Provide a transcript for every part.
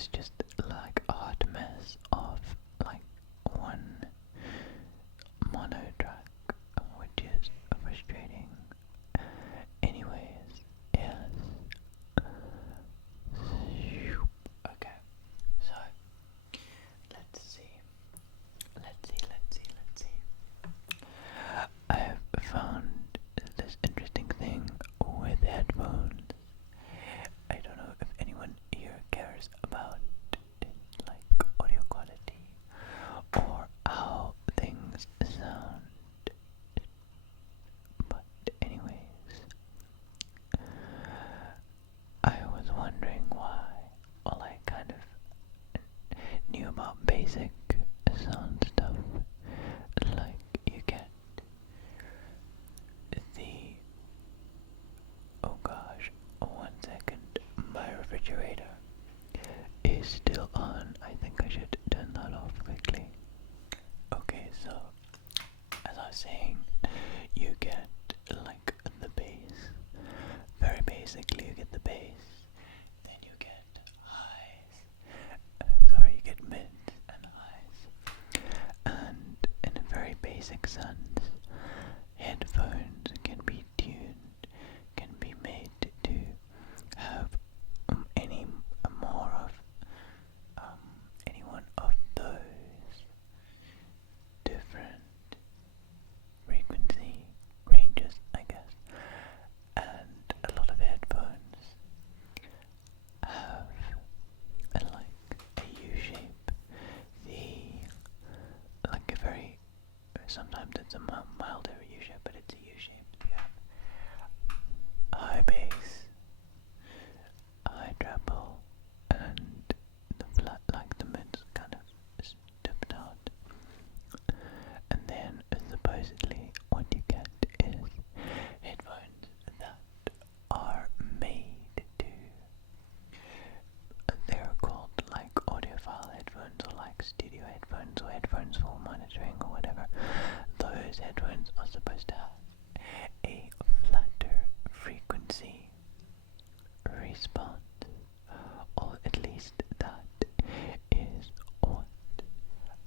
is just like a hot mess of like one mono track, which is frustrating. Anyways, yes. Okay, so let's see. Let's see. I have found this interesting thing with headphones. I don't know if anyone here cares about like audio quality or how things sound. But anyways, I was wondering why, well, I kind of knew about basic sound stuff, like you get the, oh gosh, 1 second, my refrigerator is still on. I think I should turn that off quickly. Okay, so as I was saying, you get like the bass. Very basically, you get the bass, then you get highs. Sorry, you get mids and highs. And in a very basic sense, headphones can be tuned, can be made to have any more of any one of those different frequency ranges, I guess. And a lot of headphones have like a U-shape. Like a very, sometimes it's a milder U-shape, but it's a U-shape. You have high bass, high treble, and the flat, like the mids kind of dipped out. And then supposedly what you get is headphones that are made to, they're called like audiophile headphones or like studio headphones or headphones for monitoring or whatever. Those headphones are supposed to have a flatter frequency response, or at least that is what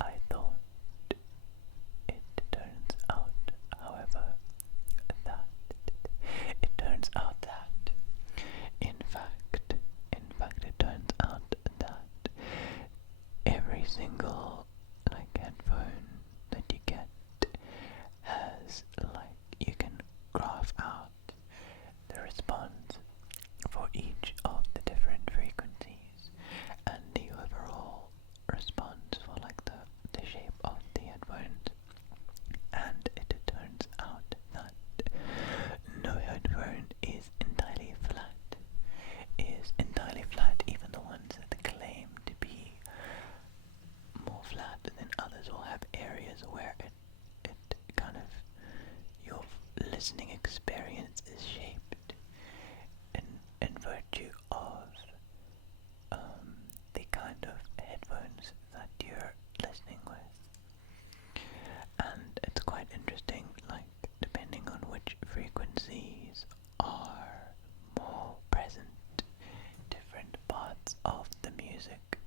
I thought. It turns out, however, that in fact, it turns out that every single like headphone that you get has like, you can graph out the response for each of the different frequencies and the overall response for like the shape of the headphones. And it turns out that no headphone is entirely flat, even the ones that claim to be more flat than others will have areas where it kind of, your listening experience is shaped in virtue of the kind of headphones that you're listening with. And it's quite interesting, like depending on which frequencies are more present, different parts of the music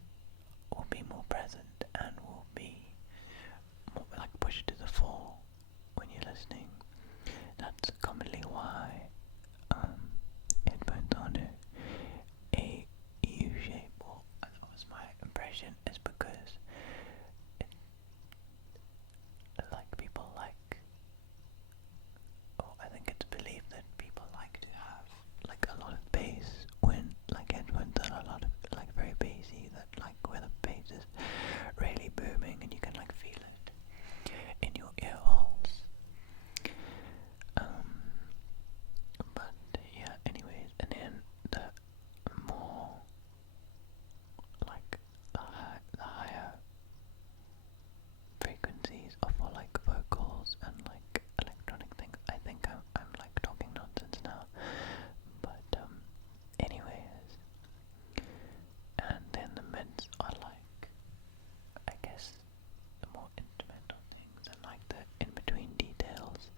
will be more present and will be more like pushed to the fore when you're listening. That's commonly why headphones on a U-shape, or that was my impression, is because like people like, or I think it's believed that people like to have like a lot of bass when like headphones that are a lot of like very bassy, that like where the bass is really booming and you can like feel it in your ear holes. But yeah, anyways, and then the more like the higher frequencies are for like vocals and like electronic things. I think I'm like talking nonsense now, but anyways, and then the mids are like, I guess, the more instrumental things and like the in between details.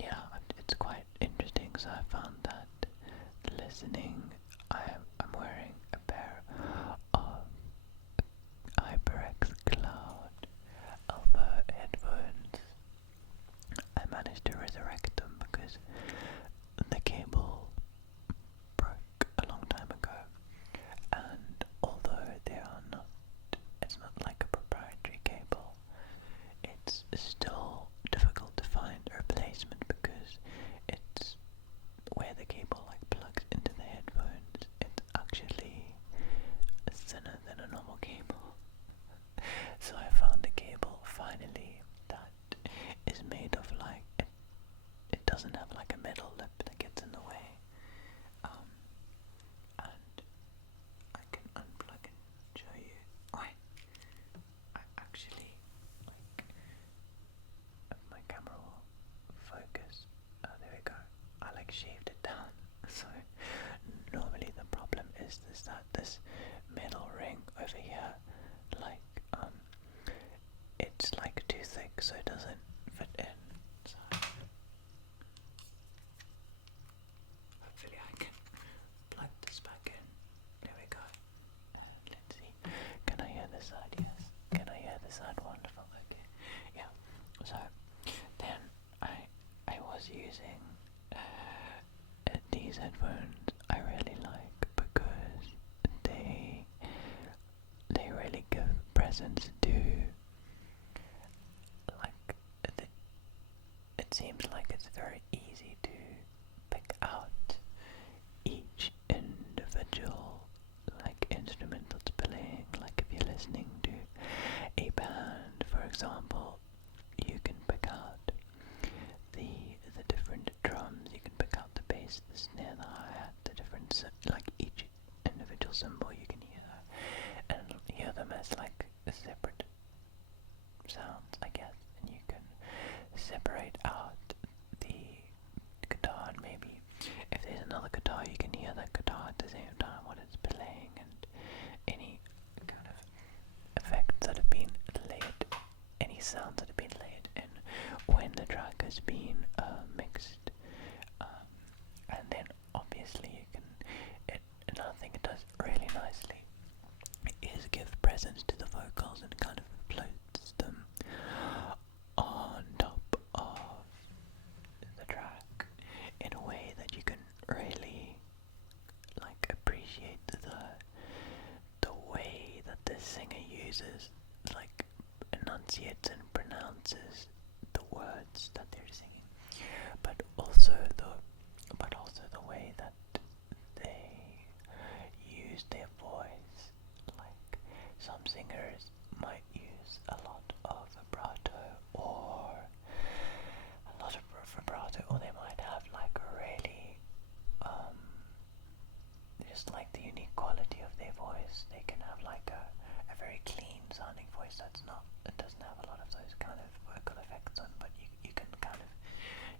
Yeah, it's quite interesting. So I found that listening, I'm doesn't have like a metal lip that gets in the way. And I can unplug and show you. I actually, like, if my camera will focus. Oh, there we go. I like shaved it down. So normally the problem is that this metal ring over here, like, it's like too thick, so it doesn't fit in. So hopefully I can plug this back in. There we go. Let's see. Can I hear this side? Yes. Can I hear this side? Wonderful. Okay. Yeah. So then I was using these headphones. I really like because they really give presence to, like, it seems like it's very easy to pick out each individual, like, instrument that's playing. Like, if you're listening to a band, for example, you can pick out the different drums, you can pick out the bass, the snare, the hi-hat, the different, like, each individual symbol, you can hear that, and hear them as, like, separate sounds, I guess, and you can separate out the guitar, and maybe if there's another guitar, you can hear that guitar at the same time what it's playing, and any kind of effects that have been laid, any sounds that have been laid in when the track has been mixed. And then obviously you can, another thing it does really nicely is give presence to the vocals and kind of floats them on top of the track in a way that you can really, like, appreciate the way that the singer uses, like, enunciates and pronounces the words that they're singing, but also the way that they use their voice. Like, some singers might use a lot of vibrato or they might have, like, a really just like the unique quality of their voice. They can have, like, a very clean sounding voice it doesn't have a lot of those kind of vocal effects on, but you can kind of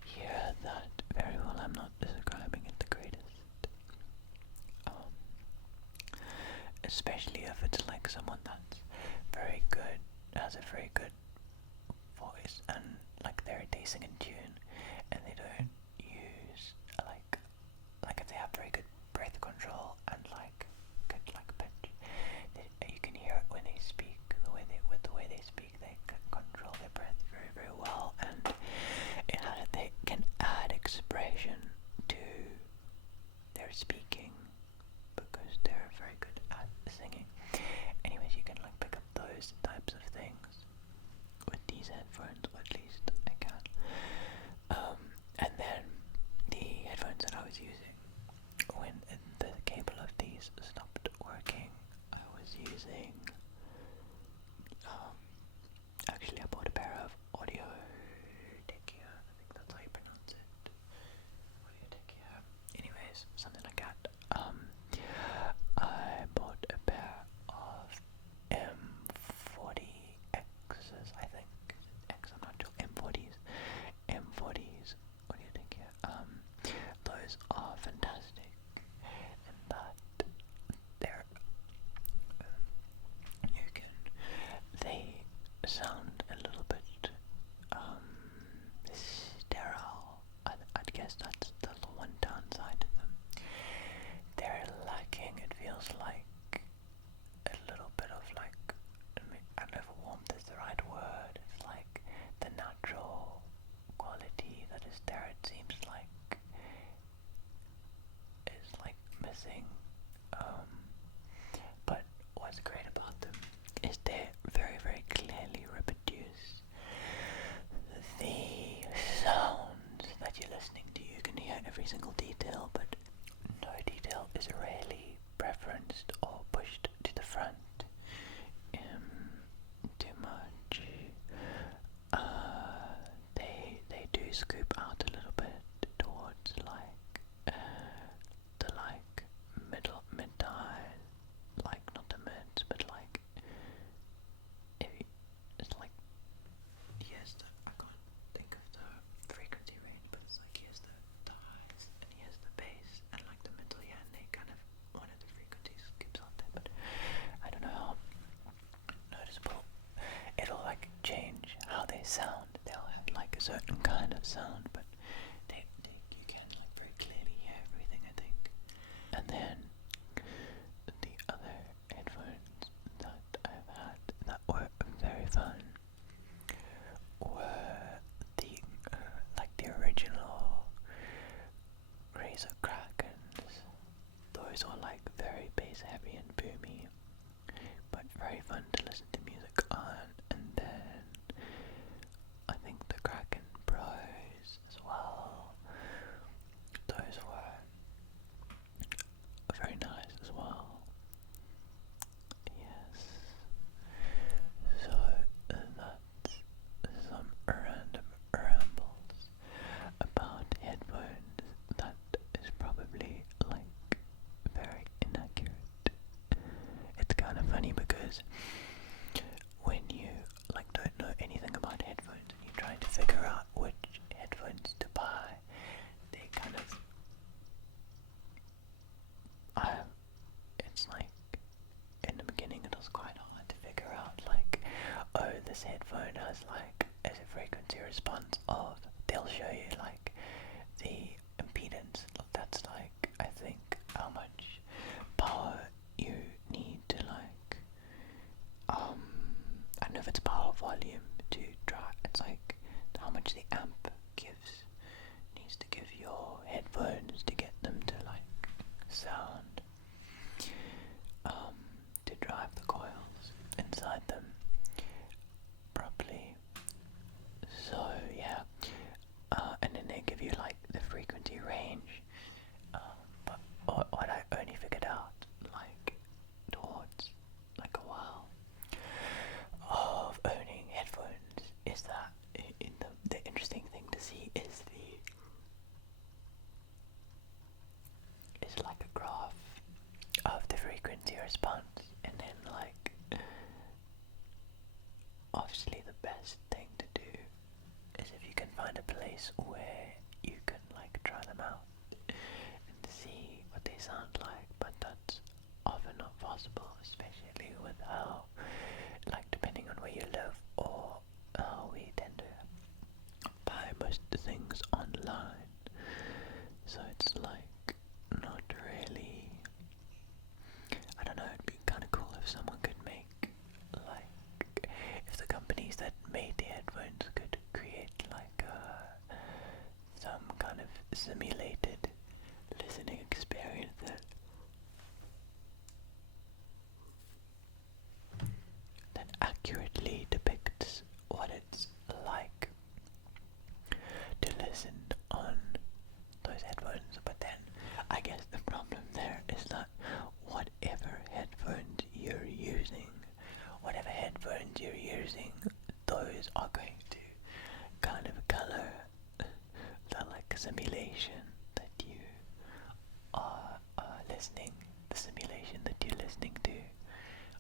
hear that very well. I'm not describing it the greatest, especially if it's like someone that's very good, has a very good voice, and like they sing in tune, and they don't use like if they have very good breath control and like good like pitch, you can hear it when they speak. The way they speak, they can control their breath very, very well, and they can add expression to their speaking because they're very good at singing. Anyways, you can like pick up those types of things with these headphones, or at least I can. And then the headphones that I was using, when the cable of these stopped working, I was using, actually I bought a pair of Audio Technica, I think that's how you pronounce it, Audio Technica, anyways, something like that. I bought a pair of M40X's, I think, X, I'm not sure, M40s, Audio Technica. Those are fantastic in that they're, they sound a little bit sterile. I'd guess that's the one downside of them. They're lacking, it feels like, a little bit of like, I don't know if warmth is the right word, it's like the natural quality that is there, it seems like is like missing. But what's great about them is they very, very clearly reproduce the sound that you're listening to. You can hear every single detail, but no detail is really preferenced or pushed to the front too much. They do scoop out a little bit, And then the other headphones that I've had that were very fun were the the original Razer Krakens. Those are like very bass heavy and boomy, but very fun to listen to music on. And then I think the Kraken Pros as well. Those were very nice as well. Yes. So that's some random rambles about headphones that is probably like very inaccurate. It's kind of funny because when you like don't know anything about headphones and you're trying to figure out which headphones to buy, they kind of it's like in the beginning it was quite hard to figure out like, oh, this headphone has like a frequency response of, they'll show you like the impedance, that's like I think how much power you need to like I don't know if it's power volume to drive, it's like how much the amp needs to give your headphones to get them to like sound to drive the coils inside them properly. So yeah, and then they give you like the frequency range. But what I only figured out like towards like a while of owning headphones is that the interesting thing to see is like a graph of the frequency response, and then like obviously the best thing to do is if you can find a place where you can like try them out and see what they sound like, but that's often not possible, especially with how like depending on where you live or how we tend to buy most of the things online, so it's like not really, I don't know, it'd be kind of cool if someone could make like, if the companies that made the headphones could create like some kind of simulated listening experience that accurately depicts what it's like to listen on those headphones. But then I guess the problem there is that whatever headphones you're using, those are going to kind of color the like simulation that you are listening, the simulation that you're listening to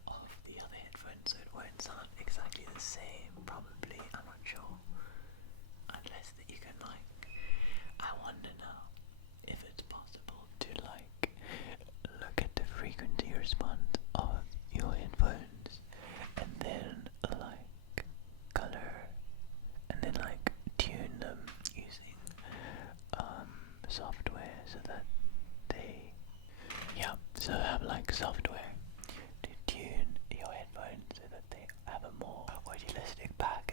of the other headphones, so it won't sound exactly the same, probably, I'm not sure, unless that you can like, I wonder now if it's possible to like look at the frequency response of your headphones and then like color and then like tune them using software so that they have like software to tune your headphones so that they have a more audialistic package.